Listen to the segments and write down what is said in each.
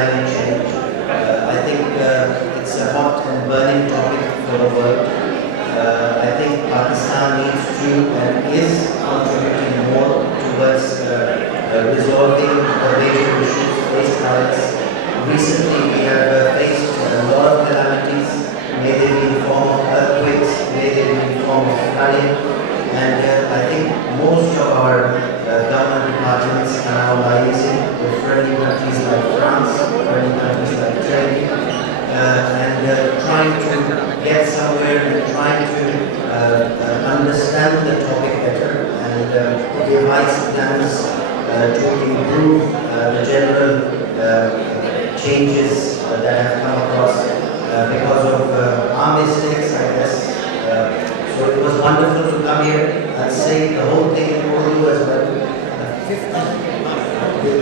climate change. I think it's a hot and burning topic for the world. I think Pakistan needs to and is contributing more towards resolving the major issues faced by us. Recently, we have faced a lot of calamities, may they be in form of earthquakes, may they be in form of flooding, and I think most of our government departments are now liaising with friendly countries like France, friendly countries like Turkey, and trying to get somewhere and trying to understand the topic better and devise plans to improve the general changes that have come across because of our mistakes, I guess. So it was wonderful to come here and say the whole thing in Urdu as well.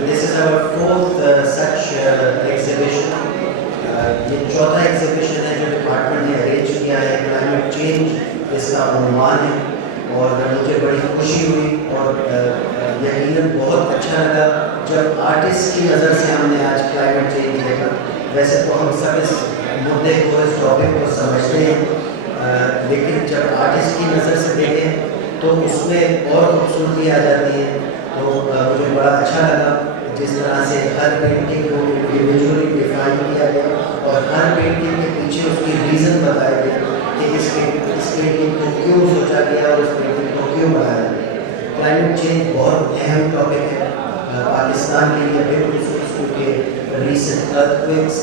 This is our fourth such exhibition. ये चौथा exhibition है जो department ने arrange किया है, climate change इसका उन्वान है, और मुझे बड़ी खुशी हुई और यकीनन बहुत अच्छा लगा जब आर्टिस्ट की नज़र से हमने आज क्लाइमेट चेंज देखा। वैसे तो हम सब इस मुद्दे को, इस टॉपिक को समझते हैं, लेकिन जब आर्टिस्ट की नज़र से देखें तो उसमें और खूबसूरती आ जाती है। तो मुझे बड़ा अच्छा लगा जिस तरह से हर पेंटिंग को इंडिविजुअली डिफाइन किया गया और हर पेंटिंग के पीछे उसकी रीज़न बताया गया कि इस पेंटिंग को क्यों सोचा गया और इस पेंटिंग को क्यों बनाया गया। क्लाइमेट चेंज बहुत अहम टॉपिक है पाकिस्तान के लिए, बिल्कुल क्योंकि रीसेंट अर्थक्वेक्स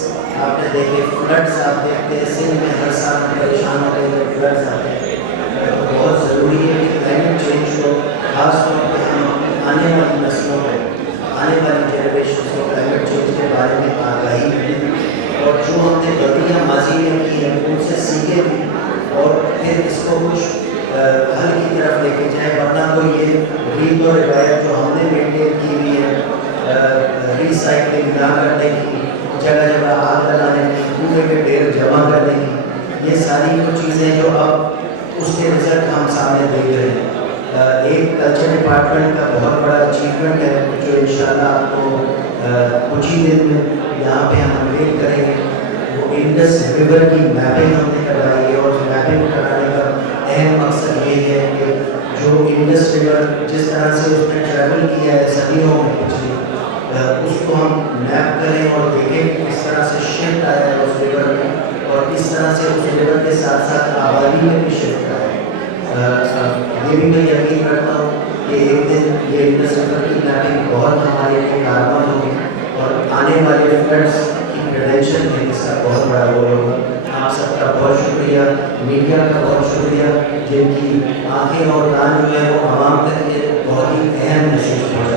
आपने देखे, फ्लड्स आप देखते हैं, सिंध में हर साल परेशान होते हैं, फ्लड्स आते हैं। तो बहुत ज़रूरी है कि क्लाइमेट चेंज को खास तौर पर हम आने वाली नस्लों को, आने वाली जनरेशन को क्लाइमेट चेंज के बारे में आगाही मिले और जो हमने गलतियाँ माजी में की हैं उनसे सीखे भी और फिर इसको कुछ हल की तरफ लेके जाए, वरना कोई ये रीत और रिवायत जो हमने मेंटेन की हुई है, रिसाइकलिंग ना करने की, जगह जगह आग लगाने की, कूड़े के ढेर जमा करने की, ये सारी वो चीज़ें जो अब उसके रिजल्ट हम सामने देख रहे हैं। एक कल्चर डिपार्टमेंट का बहुत बड़ा अचीवमेंट है जो इंशाल्लाह आपको कुछ ही दिन में यहाँ पे हम अनवेल करेंगे। वो इंडस रिवर की मैपिंग हमने करवाई है और मैपिंग कराने का अहम मकसद ये है कि जो इंडस रिवर जिस तरह से उसने ट्रैवल किया है सदियों में पिछले, उसको हम मैप करें और देखें कि किस तरह से शिफ्ट आया है उस रिवर में और किस तरह से उस रिवर के साथ साथ आबादी में भी शिफ्ट आया है। ये भी मैं यकीन करता हूँ कि एक दिन ये इंडस रिवर की मैपिंग बहुत हमारे लिए कारगर होगी और आने वाले फ्लड्स की प्रिवेंशन में इसका बहुत बड़ा रोल होगा। आप सबका बहुत शुक्रिया, मीडिया का बहुत शुक्रिया जिनकी आंखें और कान जो है वो आवाम तक ये बहुत ही अहम मैसेज पहुँचा